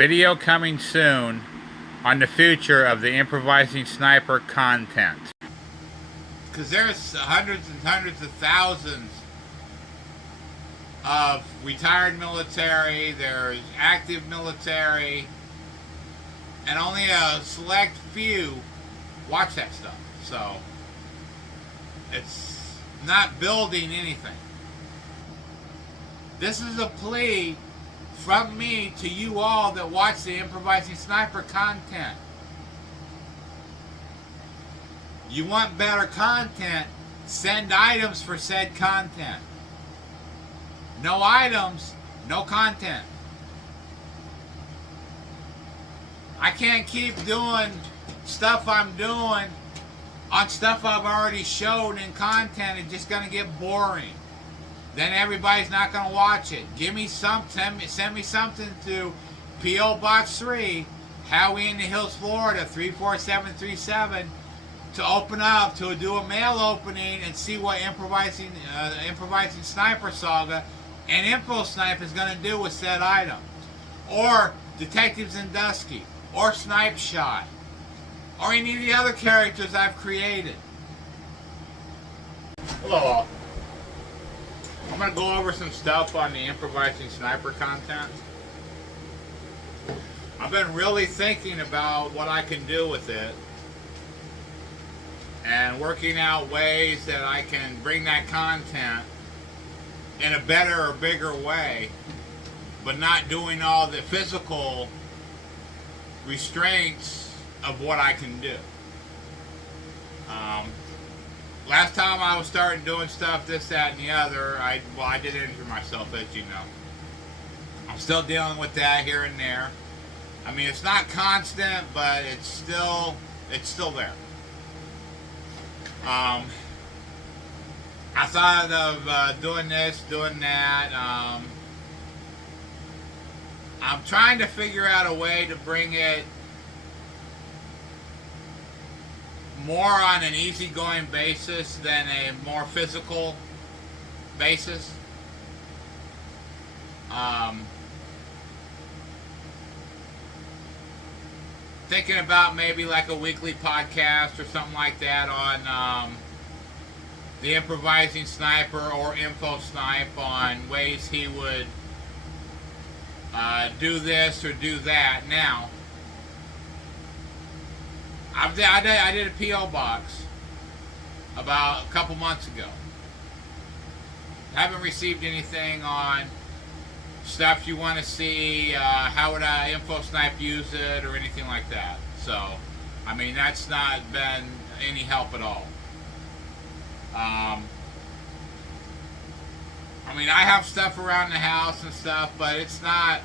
Video coming soon on the future of the Improvising Sniper content. Because there's hundreds and hundreds of thousands of retired military, there's active military, and only a select few watch that stuff. So it's not building anything. This is a plea from me to you all that watch the Improvising Sniper content. You want better content, send items for said content. No items, no content. I can't keep doing stuff I'm doing on stuff I've already showed in content. It's just going to get boring. Then everybody's not going to watch it. Give me some, send me something to P.O. Box 3, Howie in the Hills, Florida, 34737, to open up, to do a mail opening and see what Improvising Sniper Saga and Info Snipe is going to do with said item. Or Detectives in Dusky, or Snipe Shot, or any of the other characters I've created. Hello all. I'm going to go over some stuff on the Improvising Sniper content. I've been really thinking about what I can do with it and working out ways that I can bring that content in a better or bigger way, but not doing all the physical restraints of what I can do. Last time I was starting doing stuff, this, that, and the other, I did injure myself, as you know. I'm still dealing with that here and there. I mean, it's not constant, but it's still there. I thought of doing this, doing that. I'm trying to figure out a way to bring it more on an easygoing basis than a more physical basis. Thinking about maybe like a weekly podcast or something like that on the Improvising Sniper or Info Snipe on ways he would do this or do that. Now, I did a P.O. box about a couple months ago. Haven't received anything on stuff you want to see, how would I Info Snipe use it, or anything like that. So, I mean, that's not been any help at all. I mean, I have stuff around the house and stuff, but it's not.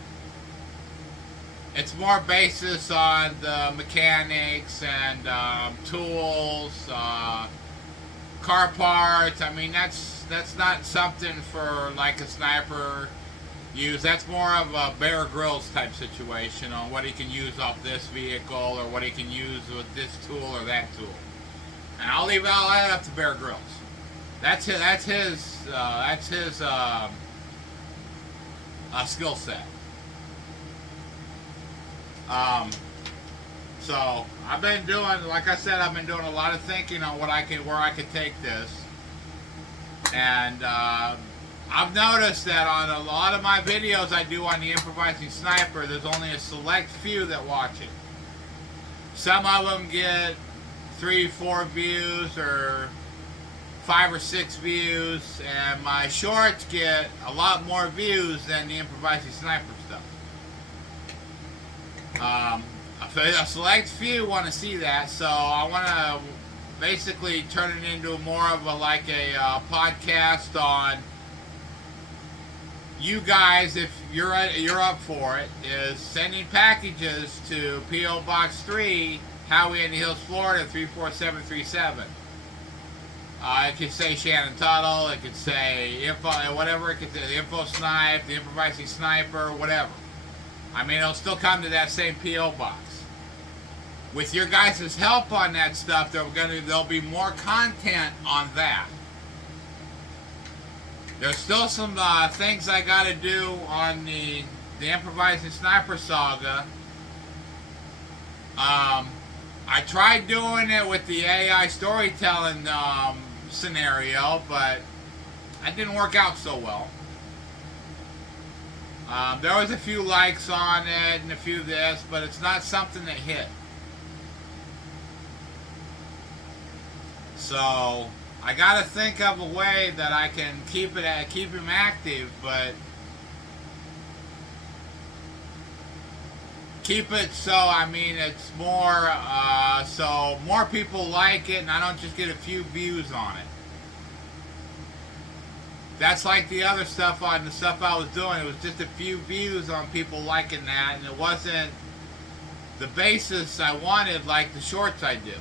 It's more basis on the mechanics and tools, car parts. I mean, that's not something for like a sniper use. That's more of a Bear Grylls type situation on what he can use off this vehicle or what he can use with this tool or that tool. And I'll leave all that up to Bear Grylls. That's his skill set. So I've been doing, like I said, I've been doing a lot of thinking on where I could take this, and I've noticed that on a lot of my videos I do on the Improvising Sniper, there's only a select few that watch it. Some of them get 3, 4 views or 5 or 6 views, and my shorts get a lot more views than the Improvising Sniper stuff. A select few want to see that, so I want to basically turn it into more of a podcast on you guys, if you're up for it, is sending packages to P.O. Box 3, Howie in the Hills, Florida, 34737. It could say Shannon Tuttle, it could say Info, whatever, it could say the Info Snipe, the Improvising Sniper, whatever. I mean, it'll still come to that same P.O. box. With your guys' help on that stuff, there'll be more content on that. There's still some things I got to do on the the Improvising Sniper Saga. I tried doing it with the AI storytelling scenario, but that didn't work out so well. There was a few likes on it and a few this, but it's not something that hit. So I got to think of a way that I can keep him active, but keep it so, I mean, it's more so more people like it, and I don't just get a few views on it. That's like the other stuff on the stuff I was doing. It was just a few views on people liking that, and it wasn't the basis I wanted like the shorts I do.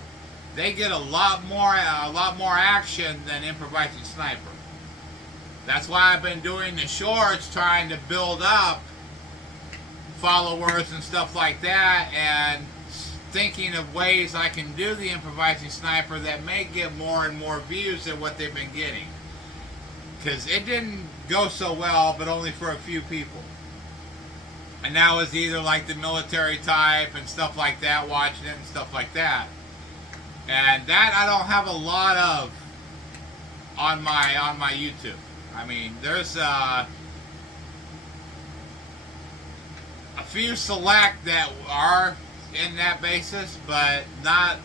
They get a lot more action than Improvising Sniper. That's why I've been doing the shorts, trying to build up followers and stuff like that, and thinking of ways I can do the Improvising Sniper that may get more and more views than what they've been getting. Because it didn't go so well, but only for a few people. And that was either like the military type and stuff like that, watching it and stuff like that. And that I don't have a lot of on my YouTube. I mean, there's a few select that are in that basis, but not,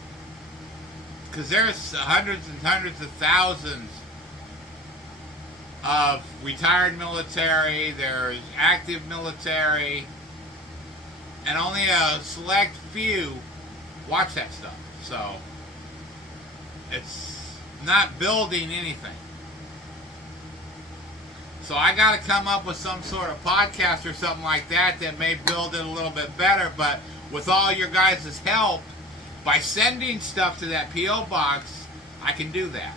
because there's hundreds and hundreds of thousands of retired military, there's active military, and only a select few watch that stuff. So it's not building anything. So I got to come up with some sort of podcast or something like that that may build it a little bit better. But with all your guys' help, by sending stuff to that P.O. box, I can do that.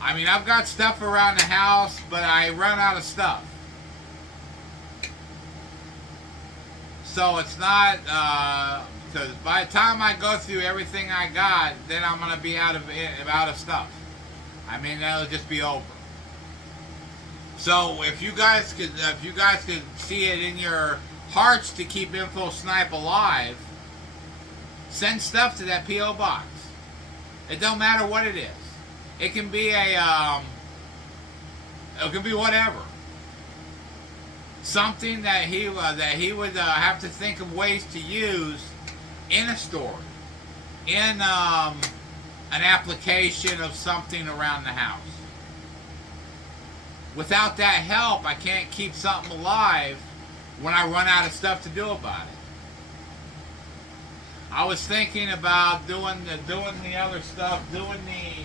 I mean, I've got stuff around the house, but I run out of stuff. So it's not, because by the time I go through everything I got, then I'm going to be out of stuff. I mean, that'll just be over. So if you guys could see it in your hearts to keep Info Snipe alive, send stuff to that P.O. box. It don't matter what it is. It can be it can be whatever. Something that he would have to think of ways to use in a story, in an application of something around the house. Without that help, I can't keep something alive when I run out of stuff to do about it. I was thinking about doing the other stuff, doing the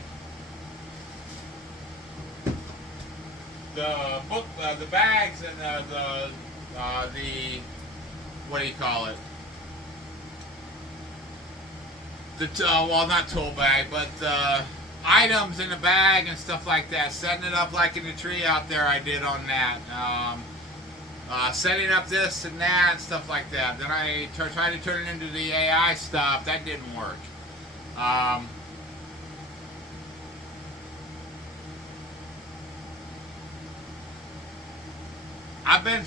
book, the bags, and the what do you call it? Well, not tool bag, but items in the bag and stuff like that. Setting it up like in the tree out there, I did on that. Setting up this and that and stuff like that. Then I tried to turn it into the AI stuff. That didn't work. I've been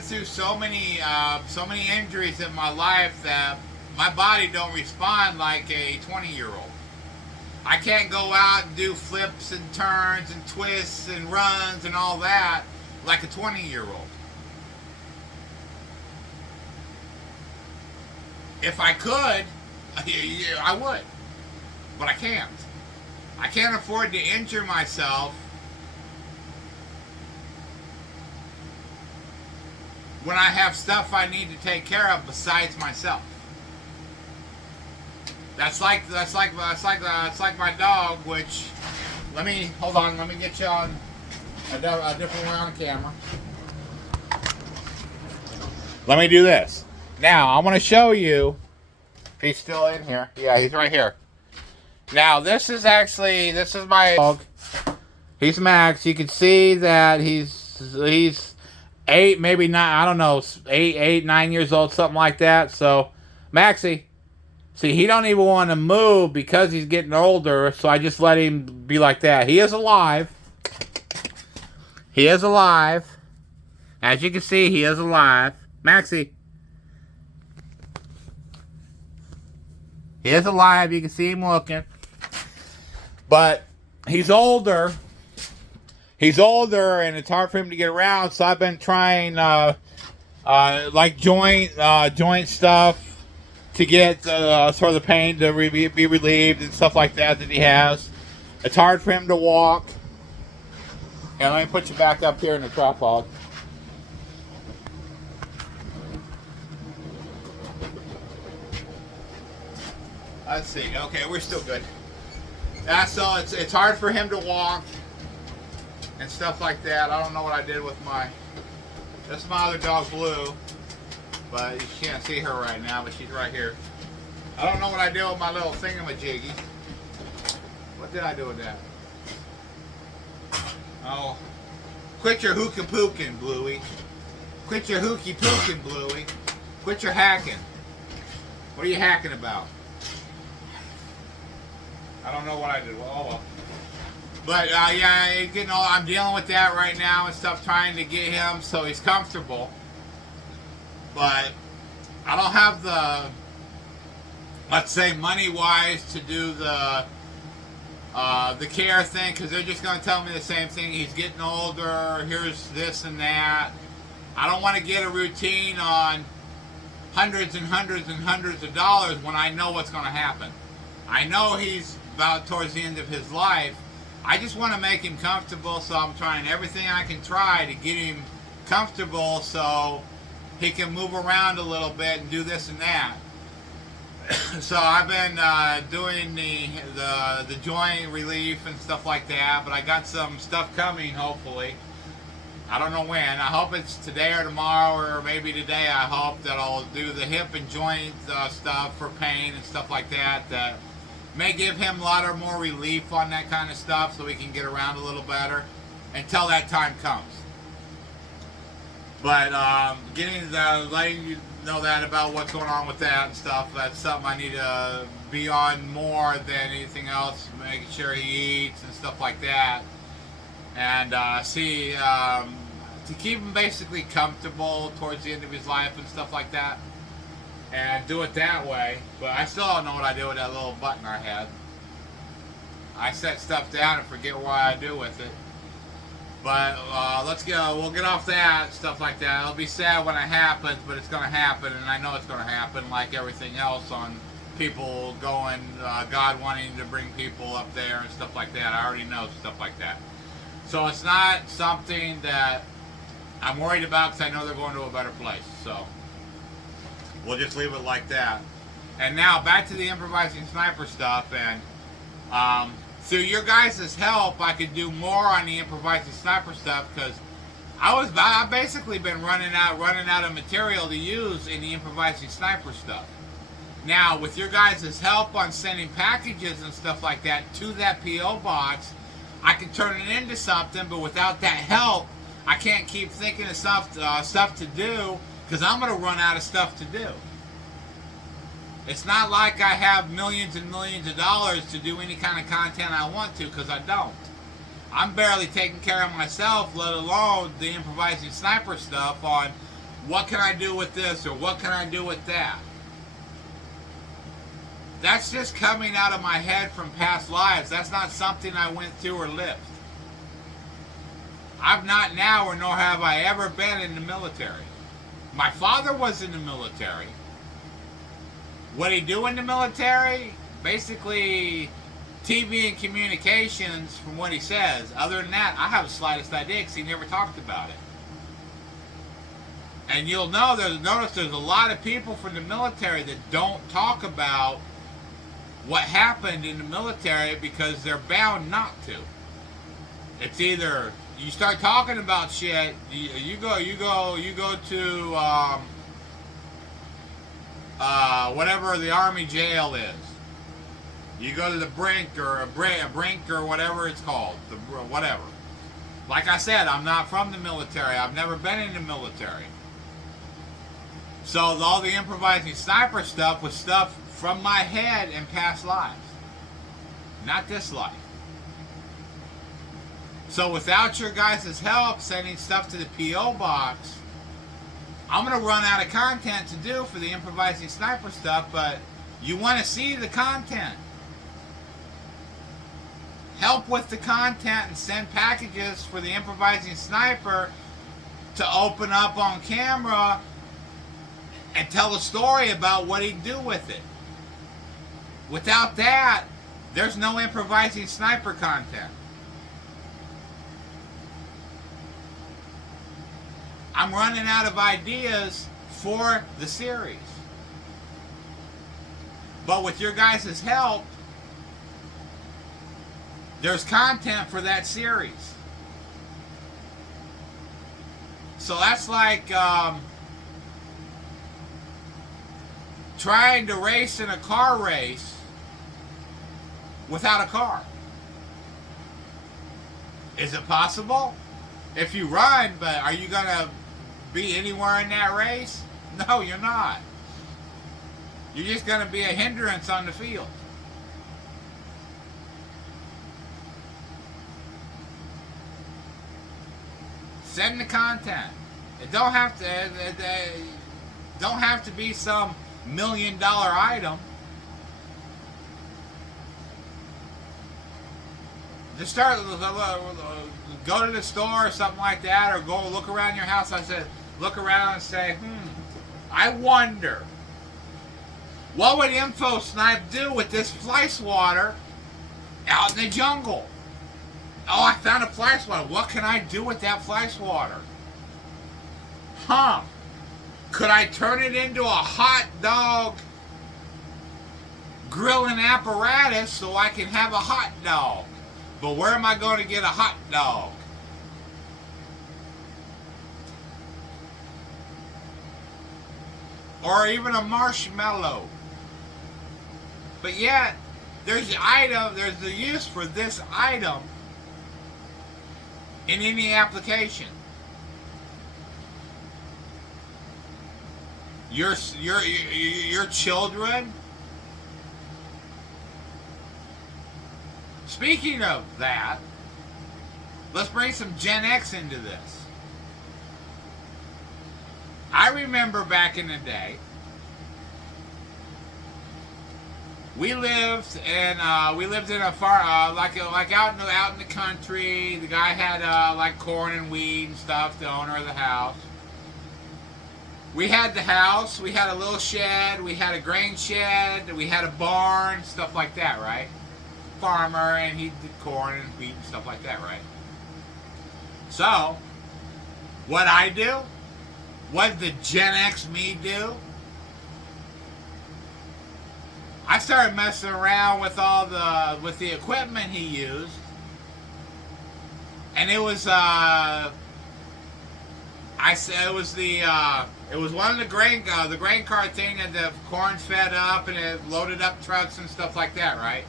through so many injuries in my life that my body don't respond like a 20-year-old. I can't go out and do flips and turns and twists and runs and all that like a 20-year-old. If I could, I would. But I can't. I can't afford to injure myself when I have stuff I need to take care of besides myself. That's like my dog, which, let me get you on a different way on camera. Let me do this. Now, I want to show you if he's still in here. Yeah, he's right here. Now, this is my dog. He's Max. You can see that he's 8, maybe 9, I don't know, 8, 9 years old, something like that. So, Maxie, see, he don't even want to move because he's getting older, so I just let him be like that. He is alive. He is alive. As you can see, he is alive. Maxie. He is alive. You can see him looking. But he's older. He's older, and it's hard for him to get around. So I've been trying, like joint stuff to get sort of the pain to be relieved and stuff like that he has. It's hard for him to walk. And let me put you back up here in the tripod. Let's see. Okay, we're still good. So it's hard for him to walk and stuff like that. I don't know what I did with my... This is my other dog, Blue. But you can't see her right now, but she's right here. I don't know what I did with my little thingamajiggy. What did I do with that? Oh. Quit your hookin' pookin', Bluey. Quit your hooky pookin', Bluey. Quit your hacking. What are you hacking about? I don't know what I did. Oh well. But yeah, you know, I'm dealing with that right now and stuff, trying to get him so he's comfortable. But I don't have the, let's say, money-wise to do the care thing, because they're just going to tell me the same thing. He's getting older. Here's this and that. I don't want to get a routine on hundreds and hundreds and hundreds of dollars when I know what's going to happen. I know he's about towards the end of his life. I just want to make him comfortable, so I'm trying everything I can try to get him comfortable so he can move around a little bit and do this and that. So I've been doing the joint relief and stuff like that, but I got some stuff coming, hopefully. I don't know when. I hope it's today or tomorrow, or maybe today. I hope that I'll do the hip and joint stuff for pain and stuff like that. That may give him a lot of more relief on that kind of stuff, so he can get around a little better until that time comes. But letting you know that about what's going on with that and stuff, that's something I need to be on more than anything else, making sure he eats and stuff like that. And to keep him basically comfortable towards the end of his life and stuff like that. And do it that way. But I still don't know what I did with that little button I had. I set stuff down and forget what I do with it. But let's go. We'll get off that, stuff like that. It'll be sad when it happens, but it's going to happen, and I know it's going to happen like everything else on people going, God wanting to bring people up there and stuff like that. I already know stuff like that. So it's not something that I'm worried about, because I know they're going to a better place. So we'll just leave it like that. And now back to the improvising sniper stuff. And through your guys' help, I could do more on the improvising sniper stuff, because I've basically been running out of material to use in the improvising sniper stuff. Now, with your guys' help on sending packages and stuff like that to that P.O. box, I can turn it into something. But without that help, I can't keep thinking of stuff to do, because I'm going to run out of stuff to do. It's not like I have millions and millions of dollars to do any kind of content I want to, because I don't. I'm barely taking care of myself, let alone the improvising sniper stuff on what can I do with this or what can I do with that. That's just coming out of my head from past lives. That's not something I went through or lived. I've not now, or nor have I ever been in the military. My father was in the military. What he do in the military? Basically, TV and communications, from what he says. Other than that, I have the slightest idea, because he never talked about it. And you'll know, notice there's a lot of people from the military that don't talk about what happened in the military, because they're bound not to. It's either you start talking about shit, you go to whatever the army jail is. You go to the brink or a brink or whatever it's called, whatever. Like I said, I'm not from the military. I've never been in the military. So all the improvising sniper stuff was stuff from my head in past lives, not this life. So without your guys' help sending stuff to the P.O. box, I'm going to run out of content to do for the Improvising Sniper stuff, but you want to see the content. Help with the content and send packages for the Improvising Sniper to open up on camera and tell a story about what he'd do with it. Without that, there's no Improvising Sniper content. I'm running out of ideas for the series. But with your guys' help, there's content for that series. So that's like trying to race in a car race without a car. Is it possible? If you run, but are you going to be anywhere in that race? No, you're not. You're just going to be a hindrance on the field. Send the content. It don't have to be some $1 million item. Just start, go to the store or something like that, or go look around your house. I said, look around and say, I wonder, what would Info Snipe do with this fly swatter out in the jungle? Oh, I found a fly swatter. What can I do with that fly swatter? Could I turn it into a hot dog grilling apparatus so I can have a hot dog? But where am I going to get a hot dog? Or even a marshmallow. But yet, there's the use for this item in any application. Your children. Speaking of that, let's bring some Gen X into this. I remember back in the day, we lived in a far like out in the country. The guy had like corn and wheat and stuff. The owner of the house. We had the house. We had a little shed. We had a grain shed. We had a barn, stuff like that, right? Farmer, and he did corn and wheat and stuff like that, right? So, what I do? What did the Gen X me do? I started messing around with the equipment he used, and it was it was one of the grain cart thing that the corn fed up and it loaded up trucks and stuff like that, right?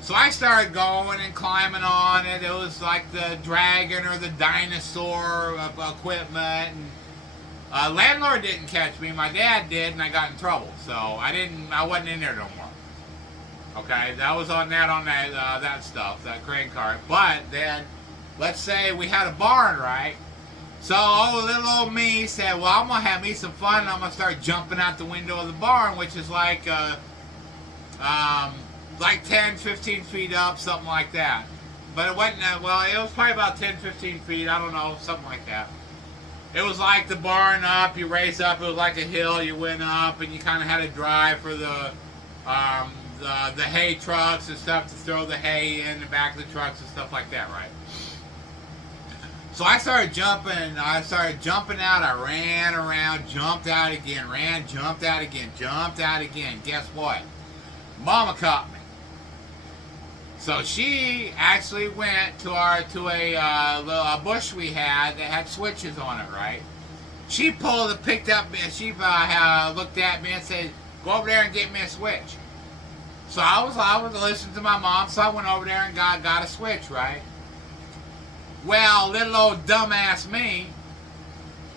So I started going and climbing on it. It was like the dragon or the dinosaur equipment. And landlord didn't catch me. My dad did, and I got in trouble. So I wasn't in there no more. Okay, that was on that stuff, that grain cart. But then, let's say we had a barn, right? So little old me said, well, I'm going to have me some fun, and I'm going to start jumping out the window of the barn, which is like 10, 15 feet up, something like that. But it wasn't, it was probably about 10, 15 feet, I don't know, something like that. It was like the barn up, you raise up, it was like a hill, you went up, and you kind of had to drive for the hay trucks and stuff to throw the hay in the back of the trucks and stuff like that, right? So I started jumping out, I ran around, jumped out again, jumped out again. Guess what? Mama caught me. So she actually went to a bush we had that had switches on it, right? She picked up me, she looked at me and said, go over there and get me a switch. So I was listening to my mom, so I went over there and got a switch, right? Well, little old dumbass me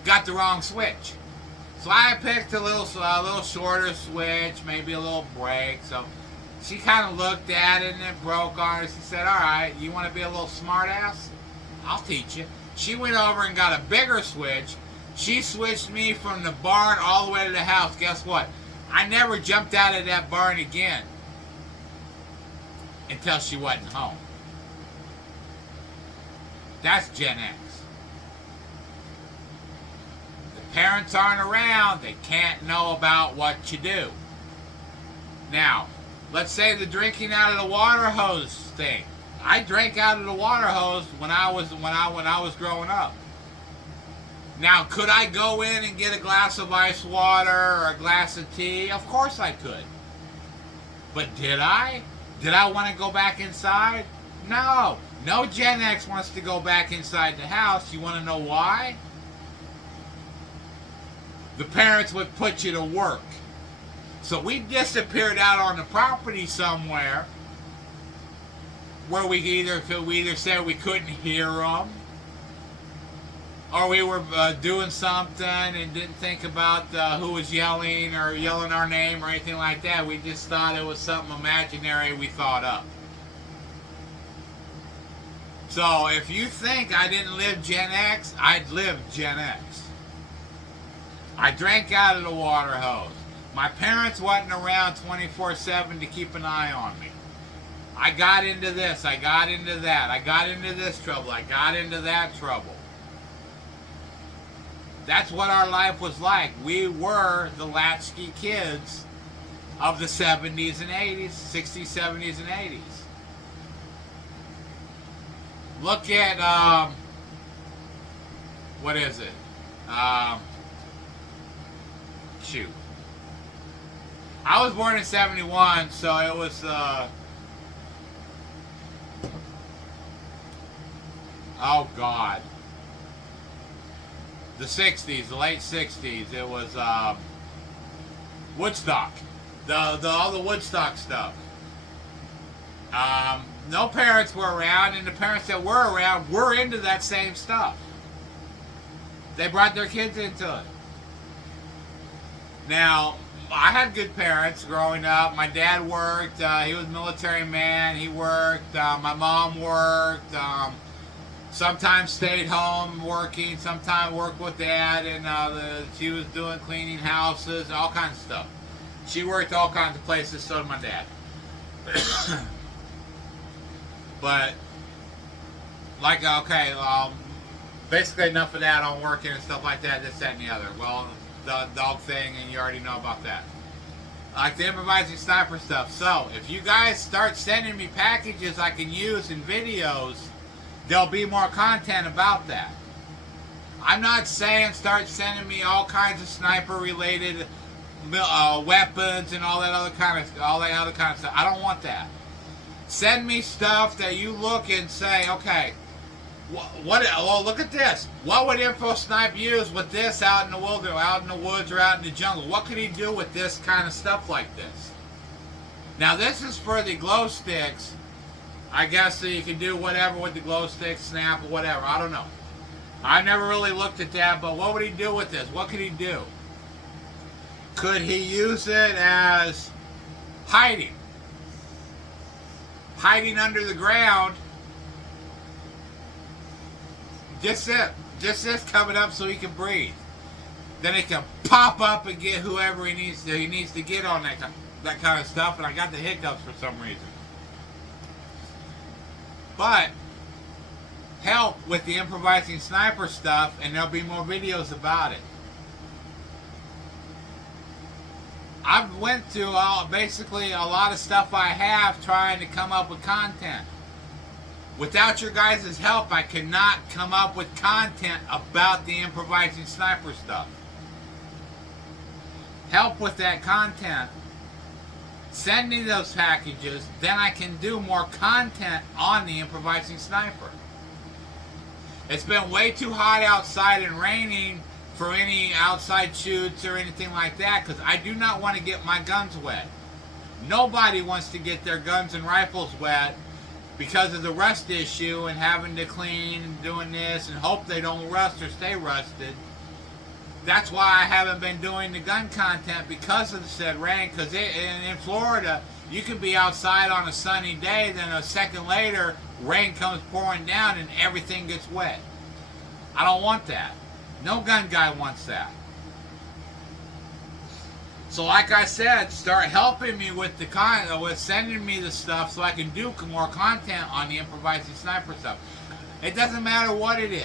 got the wrong switch. So I picked a little shorter switch, maybe a little break. So she kind of looked at it and it broke on her. She said, all right, you want to be a little smart ass? I'll teach you. She went over and got a bigger switch. She switched me from the barn all the way to the house. Guess what? I never jumped out of that barn again until she wasn't home. That's Gen X. The parents aren't around. They can't know about what you do. Now, let's say the drinking out of the water hose thing. I drank out of the water hose when I was growing up. Now, could I go in and get a glass of ice water or a glass of tea? Of course I could. But did I? Did I want to go back inside? No. No Gen X wants to go back inside the house. You want to know why? The parents would put you to work. So we disappeared out on the property somewhere where we either said we couldn't hear them, or we were doing something and didn't think about who was yelling or yelling our name or anything like that. We just thought it was something imaginary we thought up. So if you think I didn't live Gen X, I'd lived Gen X. I drank out of the water hose. My parents wasn't around 24/7 to keep an eye on me. I got into this, I got into that, I got into this trouble, I got into that trouble. That's what our life was like. We were the latchkey kids of the 70s and 80s, 60s, 70s, and 80s. Look at, what is it? Shoot. I was born in 71, so it was, oh God. The 60s, the late 60s, it was, Woodstock. All the Woodstock stuff. No parents were around, and the parents that were around were into that same stuff. They brought their kids into it. Now, I had good parents growing up. My dad worked. He was a military man. He worked. My mom worked. Sometimes stayed home working. Sometimes worked with dad, and she was doing cleaning houses, all kinds of stuff. She worked all kinds of places. So did my dad. But, like, okay, basically enough of that on working and stuff like that, this, that, and the other. Well, the dog thing, and you already know about that. Like the Improvising Sniper stuff. So, if you guys start sending me packages I can use in videos, there'll be more content about that. I'm not saying start sending me all kinds of sniper-related weapons and all that other kind of stuff. I don't want that. Send me stuff that you look and say, okay, well, look at this. What would Info Snipe use with this out in the wilderness, out in the woods, or out in the jungle? What could he do with this kind of stuff like this? Now, this is for the glow sticks. I guess so you can do whatever with the glow sticks, snap, or whatever. I don't know. I never really looked at that, but what would he do with this? What could he do? Could he use it as hiding? Hiding under the ground. Just this coming up so he can breathe. Then he can pop up and get whoever he needs to. He needs to get on that kind of stuff, and I got the hiccups for some reason. But help with the Improvising Sniper stuff, and there'll be more videos about it. I've went through basically a lot of stuff I have trying to come up with content. Without your guys' help, I cannot come up with content about the Improvising Sniper stuff. Help with that content. Send me those packages, then I can do more content on the Improvising Sniper. It's been way too hot outside and raining for any outside shoots or anything like that, because I do not want to get my guns wet. Nobody wants to get their guns and rifles wet because of the rust issue and having to clean and doing this and hope they don't rust or stay rusted. That's why I haven't been doing the gun content, because of the said rain. Because in Florida, you can be outside on a sunny day, then a second later, rain comes pouring down and everything gets wet. I don't want that. No gun guy wants that. So like I said, start helping me with with sending me the stuff so I can do more content on the Improvising Sniper stuff. It doesn't matter what it is.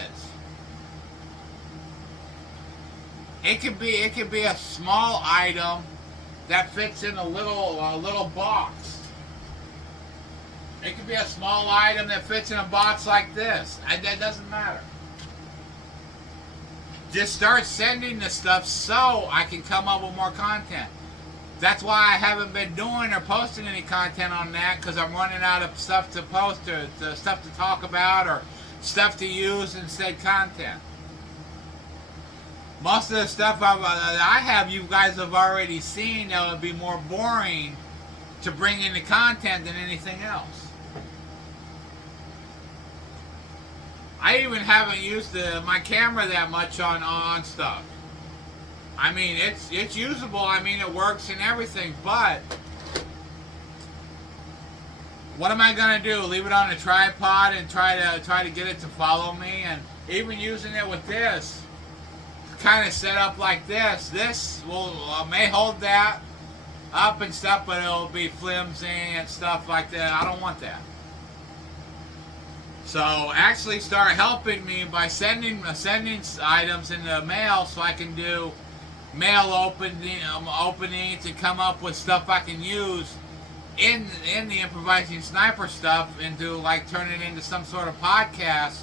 It could be a small item that fits in a little box. It could be a small item that fits in a box like this. That doesn't matter. Just start sending the stuff so I can come up with more content. That's why I haven't been doing or posting any content on that, because I'm running out of stuff to post, or stuff to talk about, or stuff to use in said content. Most of the stuff I have, you guys have already seen. That would be more boring to bring into content than anything else. I even haven't used my camera that much on stuff. I mean, it's usable. I mean, it works and everything. But what am I gonna do? Leave it on a tripod and try to get it to follow me? And even using it with this, kind of set up like this. This may hold that up and stuff, but it'll be flimsy and stuff like that. I don't want that. So actually start helping me by sending items in the mail so I can do mail openings and come up with stuff I can use in the Improvising Sniper stuff, and do like turn it into some sort of podcast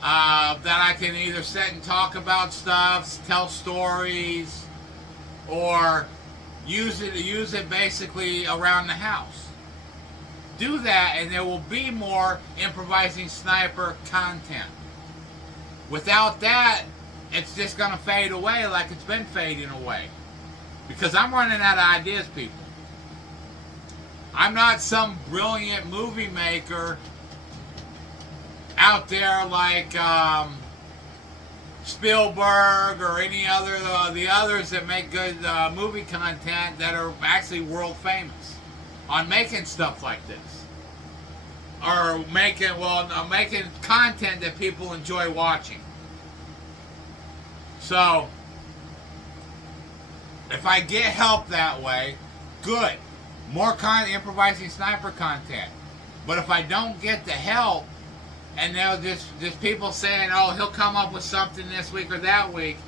that I can either sit and talk about stuff, tell stories, or use it basically around the house. Do that, and there will be more Improvising Sniper content. Without that, it's just going to fade away like it's been fading away. Because I'm running out of ideas, people. I'm not some brilliant movie maker out there like Spielberg or any other the others that make good movie content that are actually world famous on making stuff like this, or making content that people enjoy watching. So if I get help that way, good. More Improvising Sniper content. But if I don't get the help, and they'll just people saying, oh, he'll come up with something this week or that week,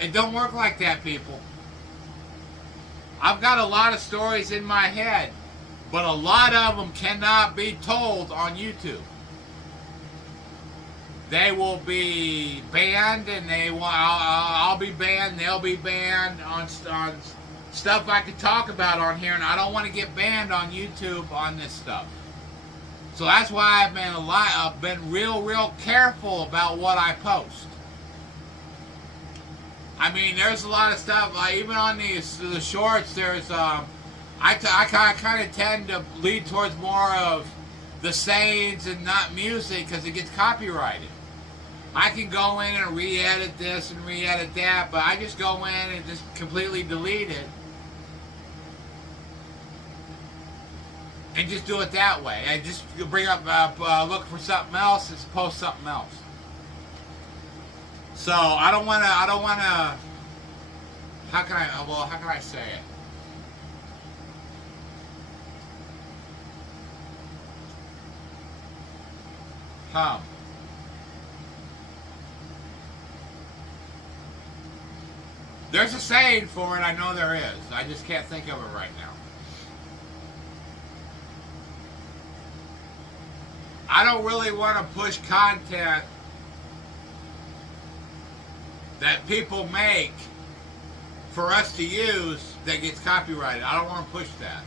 it don't work like that, people. I've got a lot of stories in my head, but a lot of them cannot be told on YouTube. They will be banned, and I'll be banned. They'll be banned on stuff I could talk about on here, and I don't want to get banned on YouTube on this stuff. So that's why I've been real careful about what I post. I mean, there's a lot of stuff, even on the shorts, there's, I kind of tend to lead towards more of the sayings and not music, because it gets copyrighted. I can go in and re-edit this and re-edit that, but I just go in and just completely delete it. And just do it that way. And just bring up, look for something else and post something else. So I don't want to. How can I say it? There's a saying for it. I know there is. I just can't think of it right now. I don't really want to push content that people make for us to use that gets copyrighted. I don't want to push that.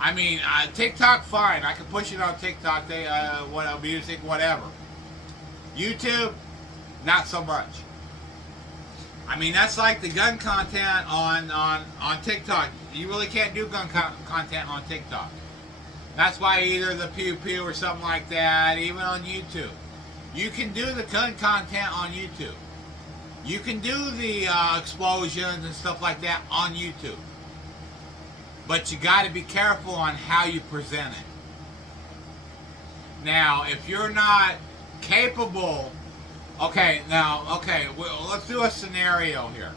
I mean, TikTok, fine. I can push it on TikTok. Music, whatever. YouTube, not so much. I mean, that's like the gun content on TikTok. You really can't do gun content on TikTok. That's why either the Pew Pew or something like that, even on YouTube. You can do the gun content on YouTube. You can do the explosions and stuff like that on YouTube. But you got to be careful on how you present it. Now, if you're not capable, okay, well, let's do a scenario here.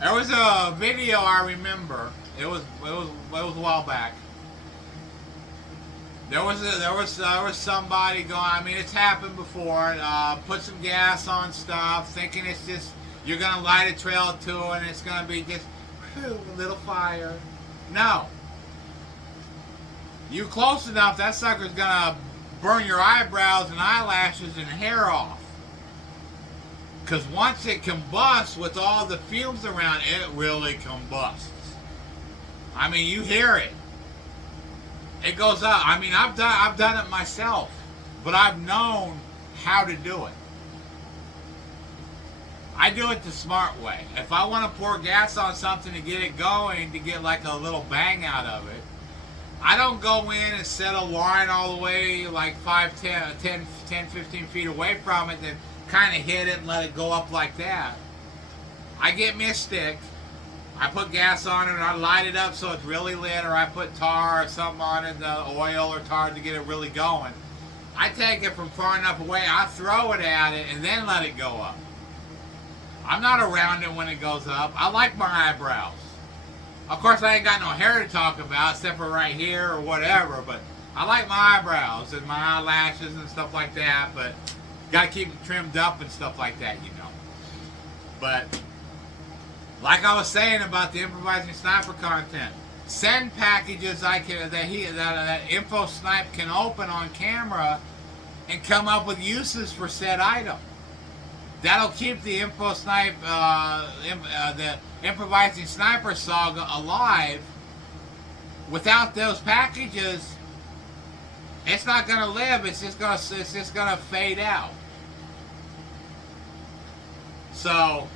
There was a video I remember. It was a while back. There was somebody going. I mean, it's happened before. Put some gas on stuff, thinking it's just you're gonna light a trail to it, and it's gonna be just a little fire. No. You close enough, that sucker's gonna burn your eyebrows and eyelashes and hair off. Because once it combusts with all the fumes around, it really combusts. I mean, you hear it. It goes up. I mean, I've done it myself, but I've known how to do it. I do it the smart way. If I want to pour gas on something to get it going, to get like a little bang out of it, I don't go in and set a line all the way like 10, 15 feet away from it, then kind of hit it and let it go up like that. I get me a stick, I put gas on it, and I light it up so it's really lit, or I put tar or something on it, the oil or tar to get it really going. I take it from far enough away, I throw it at it, and then let it go up. I'm not around it when it goes up. I like my eyebrows. Of course, I ain't got no hair to talk about except for right here or whatever, but I like my eyebrows and my eyelashes and stuff like that, but got to keep them trimmed up and stuff like that, you know. But like I was saying about the improvising sniper content, send packages that Info Snipe can open on camera and come up with uses for said item. That'll keep the the Improvising Sniper Saga alive. Without those packages, it's not gonna live. It's just gonna fade out. So,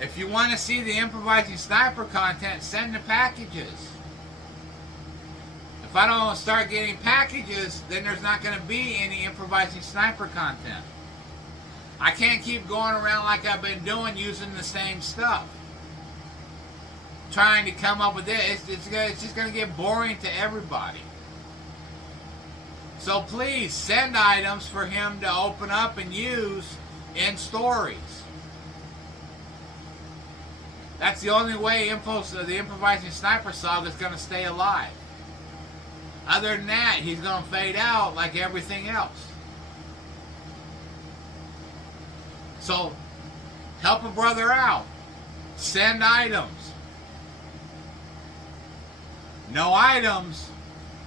if you want to see the Improvising Sniper content, send the packages. If I don't start getting packages, then there's not going to be any Improvising Sniper content. I can't keep going around like I've been doing using the same stuff. Trying to come up with it. It's just going to get boring to everybody. So please send items for him to open up and use in stories. That's the only way the Improvising Sniper Saga is going to stay alive. Other than that, he's going to fade out like everything else. So, help a brother out. Send items. No items,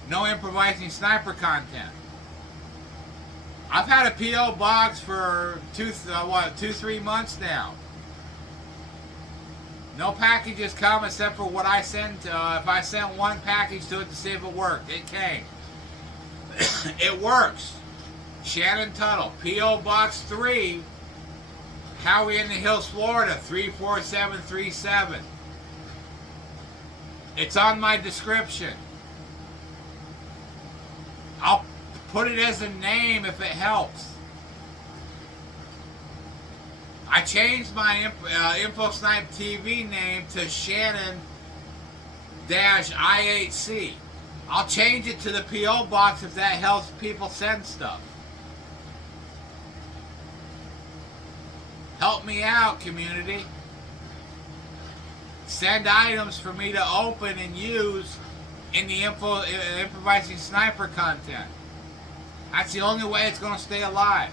no Improvising Sniper content. I've had a P.O. box for 2-3 months now. No packages come except for what I send. If I sent one package to it to see if it worked, it came. It works. Shannon Tuttle, P.O. Box 3, Howie in the Hills, Florida, 34737. It's on my description. I'll put it as a name if it helps. I changed my Info Snipe TV name to Shannon-I8C. I'll change it to the P.O. box if that helps people send stuff. Help me out, community. Send items for me to open and use in the Improvising Sniper content. That's the only way it's going to stay alive.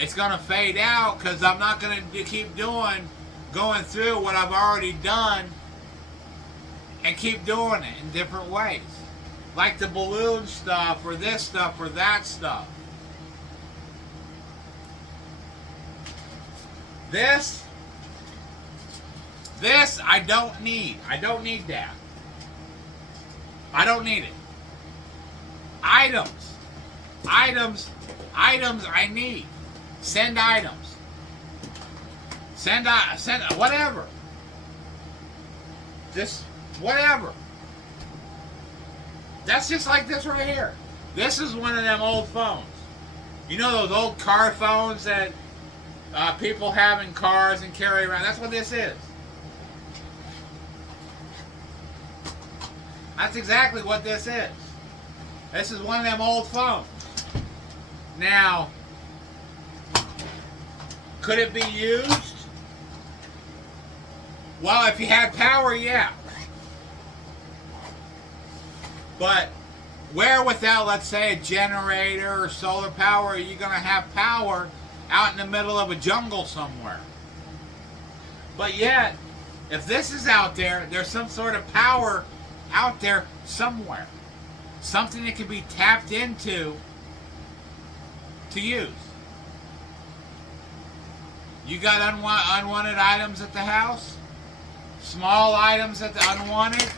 It's going to fade out because I'm not going to keep going through what I've already done and keep doing it in different ways. Like the balloon stuff or this stuff or that stuff. This I don't need. I don't need that. I don't need it. Items I need. Send items. Send whatever. Just whatever. That's just like this right here. This is one of them old phones. You know those old car phones that people have in cars and carry around? That's what this is. That's exactly what this is. This is one of them old phones. Now, could it be used? Well, if you had power, yeah. But where without, let's say, a generator or solar power, are you going to have power out in the middle of a jungle somewhere? But yet, if this is out there, there's some sort of power out there somewhere. Something that can be tapped into to use. You got unwanted items at the house? Small items that are unwanted?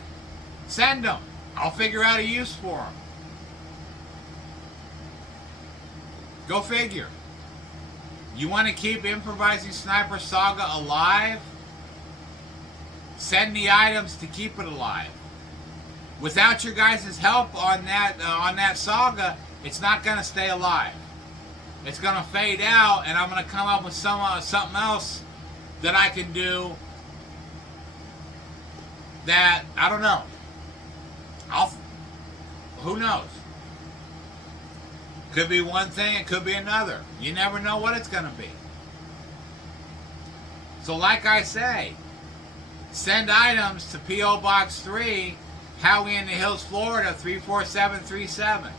Send them. I'll figure out a use for them. Go figure. You want to keep Improvising Sniper Saga alive? Send the items to keep it alive. Without your guys' help on that saga, it's not going to stay alive. It's going to fade out, and I'm going to come up with something else that I can do that, I don't know. Who knows? Could be one thing, it could be another. You never know what it's going to be. So like I say, send items to P.O. Box 3, Howie in the Hills, Florida, 34737.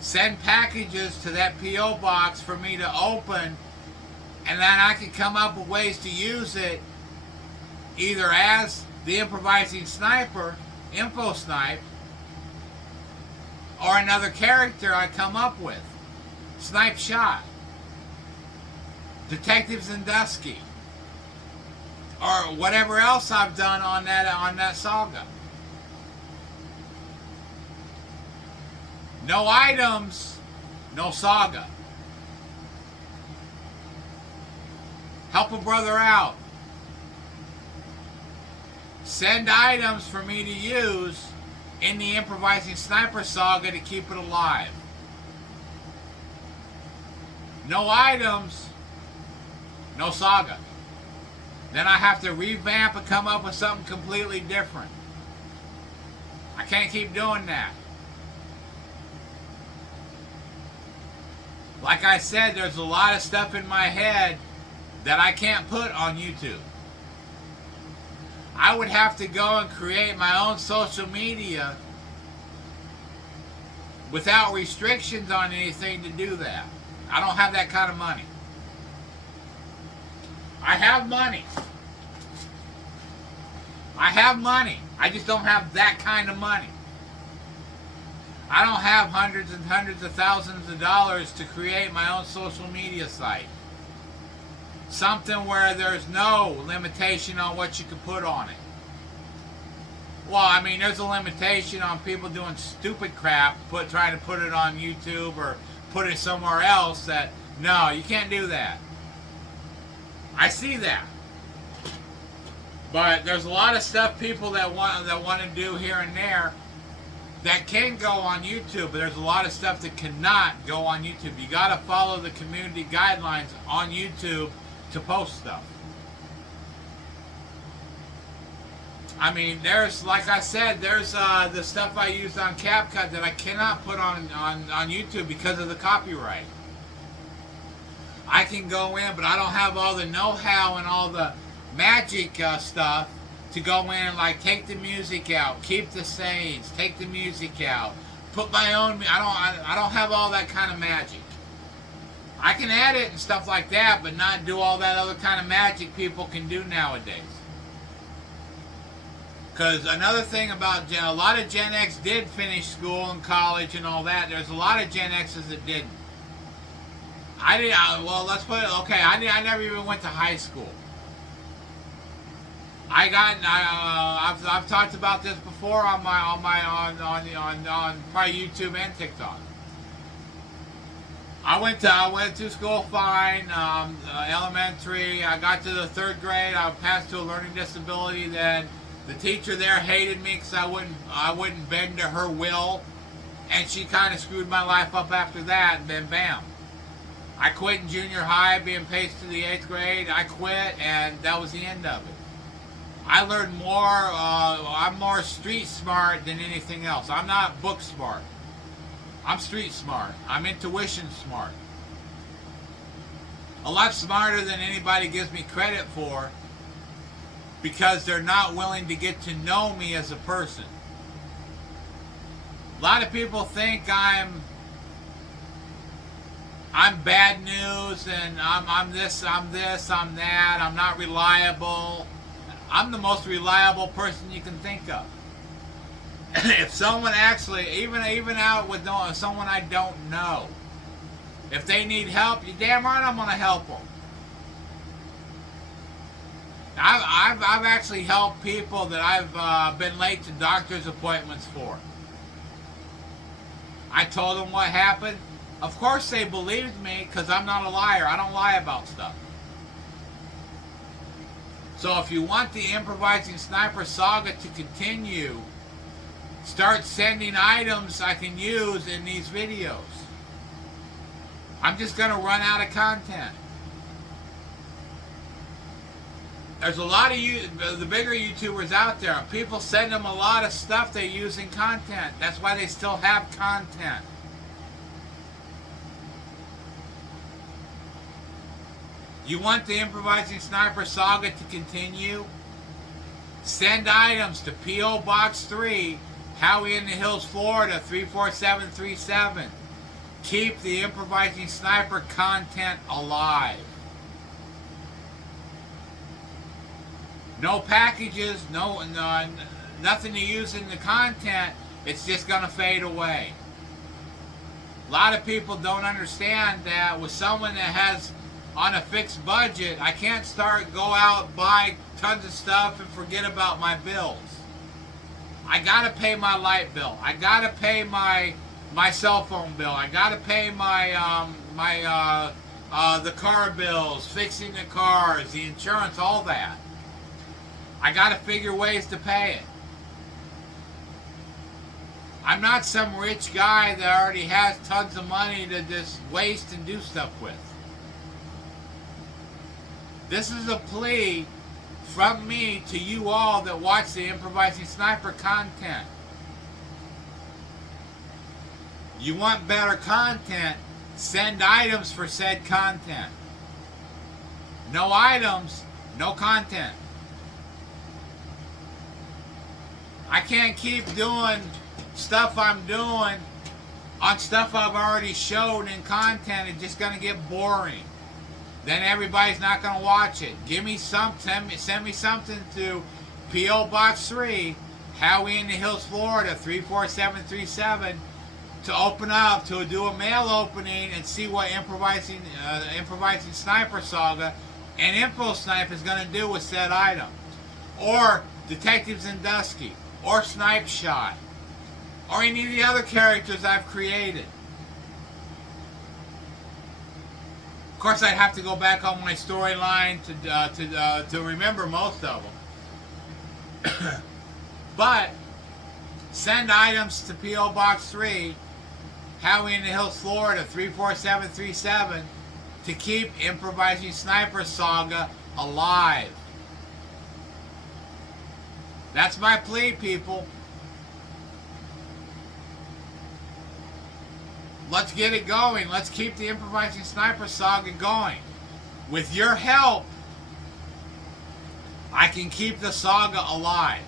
Send packages to that P.O. box for me to open, and then I can come up with ways to use it either as the Improvising Sniper, Info Snipe, or another character I come up with. Snipe Shot, Detectives in Dusky, or whatever else I've done on that saga. No items, no saga. Help a brother out. Send items for me to use in the Improvising Sniper Saga to keep it alive. No items, no saga. Then I have to revamp and come up with something completely different. I can't keep doing that. Like I said, there's a lot of stuff in my head that I can't put on YouTube. I would have to go and create my own social media without restrictions on anything to do that. I don't have that kind of money. I have money. I have money. I just don't have that kind of money. I don't have hundreds and hundreds of thousands of dollars to create my own social media site. Something where there's no limitation on what you can put on it. Well, I mean, there's a limitation on people doing stupid crap, trying to put it on YouTube or put it somewhere else. That no, you can't do that. I see that, but there's a lot of stuff people that want to do here and there that can go on YouTube, but there's a lot of stuff that cannot go on YouTube. You got to follow the community guidelines on YouTube to post stuff. I mean, there's, like I said, there's the stuff I used on CapCut that I cannot put on YouTube because of the copyright. I can go in, but I don't have all the know-how and all the magic stuff to go in and like take the music out, keep the scenes, take the music out, put my own. I don't have all that kind of magic. I can add it and stuff like that, but not do all that other kind of magic people can do nowadays. Because another thing about a lot of Gen X did finish school and college and all that. There's a lot of Gen X's that didn't. I did. Well, let's put it. Okay, I never even went to high school. I've talked about this before on probably YouTube and TikTok. I went to school fine, elementary. I got to the 3rd grade. I passed to a learning disability. Then the teacher there hated me because I wouldn't bend to her will, and she kind of screwed my life up after that. And then bam, I quit in junior high, being paced to the 8th grade. I quit, and that was the end of it. I learned more, I'm more street smart than anything else. I'm not book smart. I'm street smart. I'm intuition smart. A lot smarter than anybody gives me credit for, because they're not willing to get to know me as a person. A lot of people think I'm bad news and I'm this, I'm that, I'm not reliable. I'm the most reliable person you can think of. If someone actually, even out with someone I don't know, if they need help, you damn right I'm gonna help them. I've actually helped people that I've been late to doctor's appointments for. I told them what happened. Of course they believed me, because I'm not a liar. I don't lie about stuff. So if you want the Improvising Sniper Saga to continue, start sending items I can use in these videos. I'm just going to run out of content. There's a lot of the bigger YouTubers out there. People send them a lot of stuff they use in content. That's why they still have content. You want the Improvising Sniper Saga to continue? Send items to P.O. Box 3, Howie in the Hills, Florida, 34737. Keep the Improvising Sniper content alive. No packages, nothing to use in the content. It's just going to fade away. A lot of people don't understand that with someone that has on a fixed budget, I can't go out, buy tons of stuff and forget about my bills. I gotta pay my light bill. I gotta pay my cell phone bill. I gotta pay the car bills, fixing the cars, the insurance, all that. I gotta figure ways to pay it. I'm not some rich guy that already has tons of money to just waste and do stuff with. This is a plea from me to you all that watch the Improvising Sniper content. You want better content, send items for said content. No items, no content. I can't keep doing stuff I'm doing on stuff I've already showed in content. It's just going to get boring. Then everybody's not going to watch it. Give me send me something to P.O. Box 3, Howie in the Hills, Florida, 34737, to open up, to do a mail opening and see what Improvising Sniper Saga and Info Snipe is going to do with said item. Or Detectives in Dusky, or Snipe Shot, or any of the other characters I've created. Of course, I'd have to go back on my storyline to remember most of them. But send items to P.O. Box 3, Howie in the Hills, Florida, 34737, to keep Improvising Sniper Saga alive. That's my plea, people. Let's get it going. Let's keep the Improvising Sniper Saga going. With your help, I can keep the saga alive.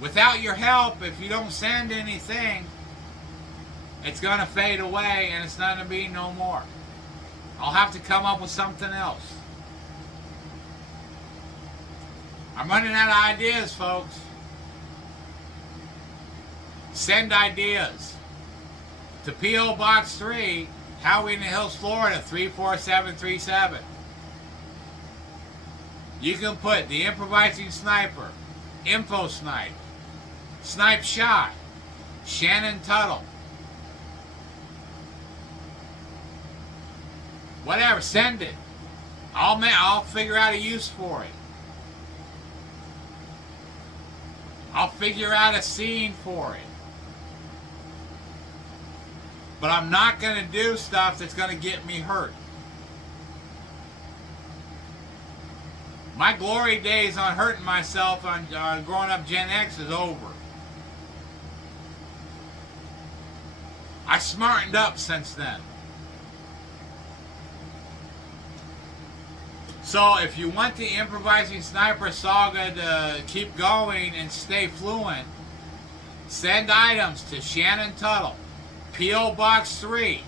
Without your help, if you don't send anything, it's going to fade away and it's not going to be no more. I'll have to come up with something else. I'm running out of ideas, folks. Send ideas to P.O. Box 3, Howie in the Hills, Florida, 34737. You can put the Improvising Sniper, Info Snipe, Snipe Shot, Shannon Tuttle. Whatever, send it. I'll figure out a use for it. I'll figure out a scene for it. But I'm not going to do stuff that's going to get me hurt. My glory days on hurting myself on growing up Gen X is over. I smartened up since then. So if you want the Improvising Sniper Saga to keep going and stay fluent, send items to Shannon Tuttle, P.O. Box 3,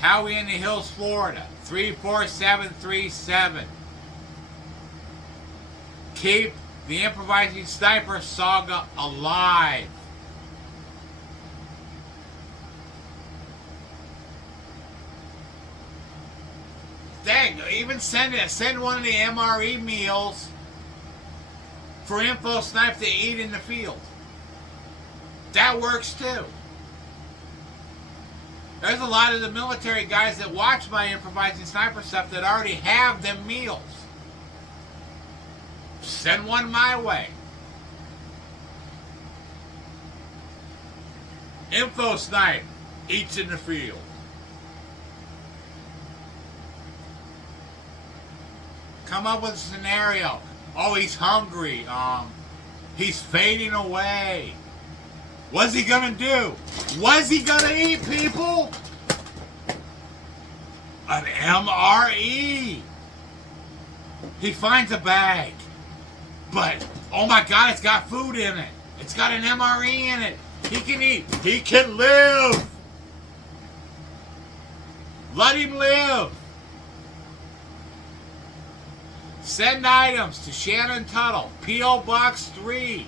Howie in the Hills, Florida, 34737. Keep the Improvising Sniper Saga alive. Dang, even send one of the MRE meals for Info Snipe to eat in the field. That works too. There's a lot of the military guys that watch my Improvising Sniper stuff that already have them meals. Send one my way. Info Snipe eats in the field. Come up with a scenario. Oh, he's hungry. He's fading away. What's he gonna do? What's he gonna eat, people? An MRE. He finds a bag. But, oh my God, it's got food in it. It's got an MRE in it. He can eat. He can live. Let him live. Send items to Shannon Tuttle, P.O. Box 3,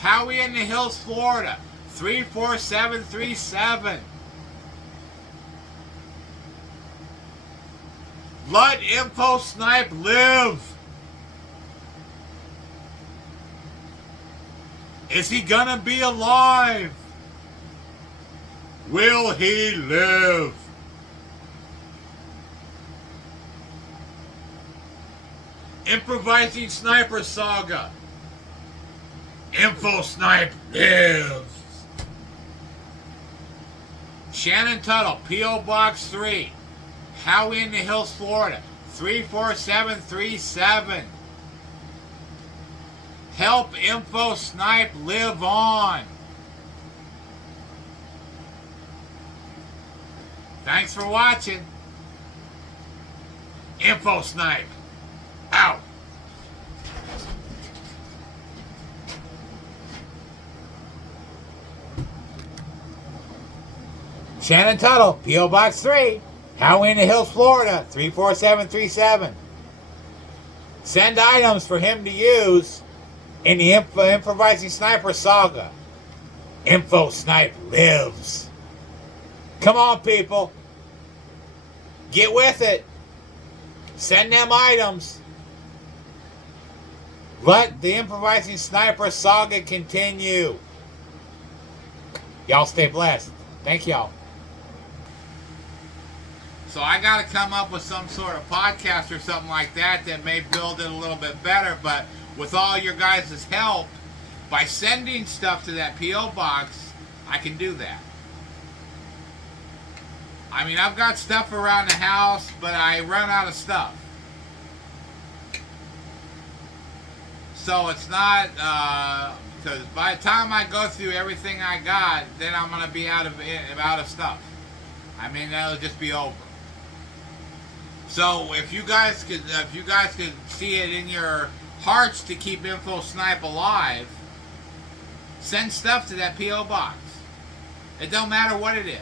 Howie in the Hills, Florida, 34737. Let Info Snipe live. Is he gonna be alive? Will he live? Improvising Sniper Saga. Info Snipe lives. Shannon Tuttle, P.O. Box 3, Howie in the Hills, Florida, 34737. Help Info Snipe live on. Thanks for watching. Info Snipe out. Shannon Tuttle, P.O. Box 3, Howie in the Hills, Florida, 34737. Send items for him to use in the Improvising Sniper Saga. Info Snipe lives. Come on, people. Get with it. Send them items. Let the Improvising Sniper Saga continue. Y'all stay blessed. Thank y'all. So I got to come up with some sort of podcast or something like that that may build it a little bit better. But with all your guys' help, by sending stuff to that P.O. box, I can do that. I mean, I've got stuff around the house, but I run out of stuff. So it's not, because by the time I go through everything I got, then I'm going to be out of stuff. I mean, that'll just be over. So if you guys could see it in your hearts to keep Info Snipe alive, send stuff to that P.O. box. It don't matter what it is.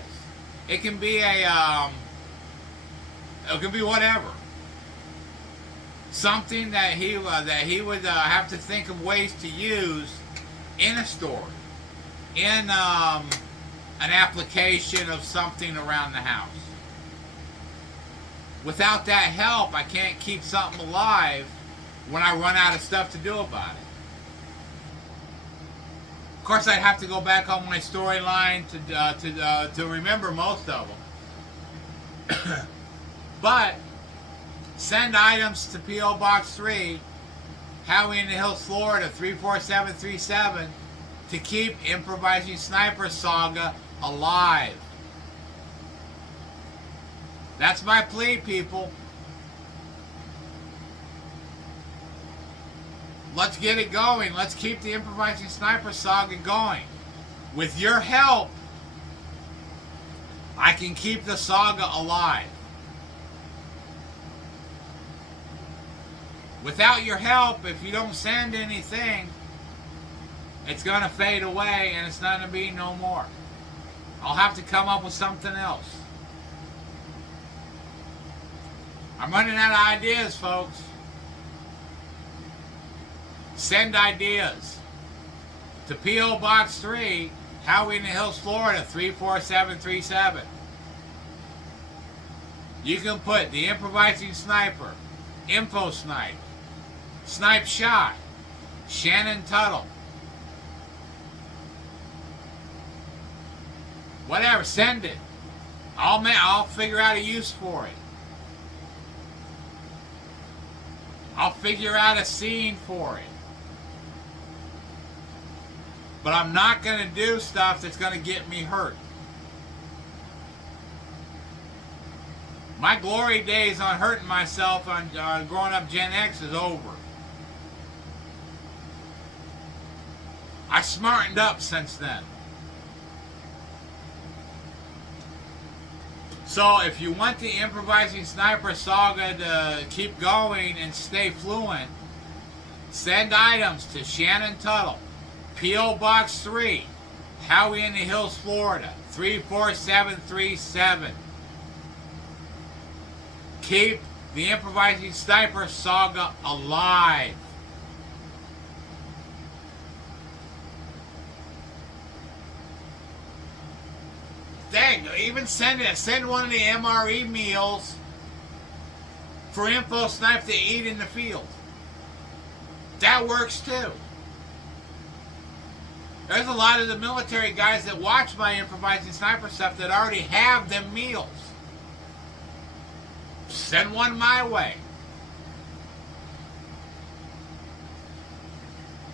It can be it can be whatever. Something that he would have to think of ways to use in a story, in an application of something around the house. Without that help, I can't keep something alive when I run out of stuff to do about it. Of course, I'd have to go back on my storyline to remember most of them. But send items to P.O. Box 3, Howie in the Hills, Florida, 34737, to keep Improvising Sniper Saga alive. That's my plea, people. let's get it going. Let's keep the Improvising Sniper Saga going. With your help, I can keep the saga alive. Without your help, if you don't send anything, it's going to fade away and it's not going to be no more. I'll have to come up with something else. I'm running out of ideas, folks. Send ideas to P.O. Box 3, Howie in the Hills, Florida, 34737. You can put the Improvising Sniper, Info Snipe, Snipe Shot, Shannon Tuttle. Whatever, send it. I'll figure out a use for it. I'll figure out a scene for it. But I'm not going to do stuff that's going to get me hurt. My glory days on hurting myself on growing up Gen X is over. I smartened up since then. So if you want the Improvising Sniper Saga to keep going and stay fluent, send items to Shannon Tuttle, P.O. Box 3, Howie in the Hills, Florida, 34737. Keep the Improvising Sniper Saga alive. Dang, even send one of the MRE meals for Info Snipe to eat in the field. That works too. There's a lot of the military guys that watch my Improvising Sniper stuff that already have them meals. Send one my way.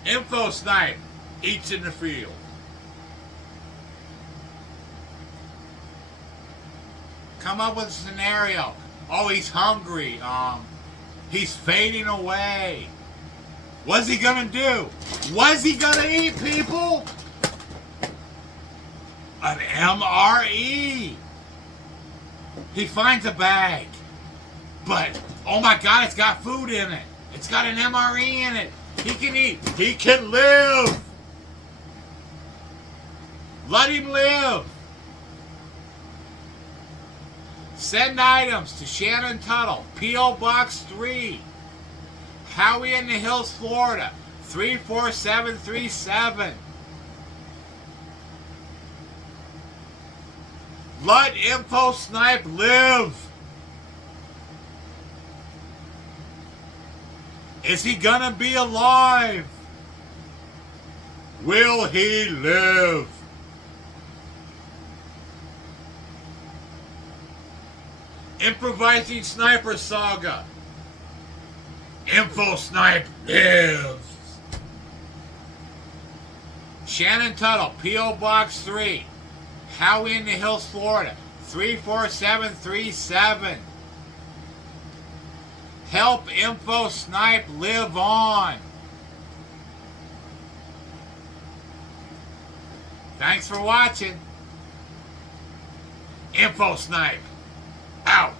Info Snipe eats in the field. Come up with a scenario. Oh, he's hungry. He's fading away. What's he gonna do? What's he gonna eat, people? An MRE. He finds a bag. But, oh my God, it's got food in it. It's got an MRE in it. He can eat. He can live. Let him live. Send items to Shannon Tuttle, P.O. Box 3, Howie in the Hills, Florida, 34737. Let Info Snipe live. Is he gonna be alive? Will he live? Improvising Sniper Saga. Info Snipe lives. Shannon Tuttle, P.O. Box 3, Howie in the Hills, Florida, 34737. Help Info Snipe live on. Thanks for watching. Info Snipe out.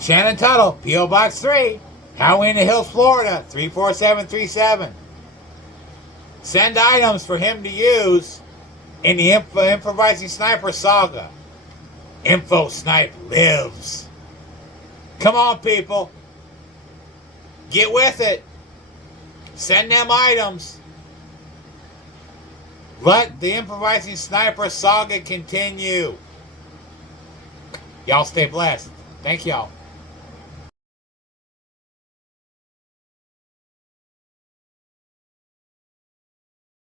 Shannon Tuttle, P.O. Box 3, Howie in the Hills, Florida, 34737. Send items for him to use in the Improvising Sniper Saga. Info Snipe lives. Come on, people. Get with it. Send them items. Let the Improvising Sniper Saga continue. Y'all stay blessed. Thank y'all.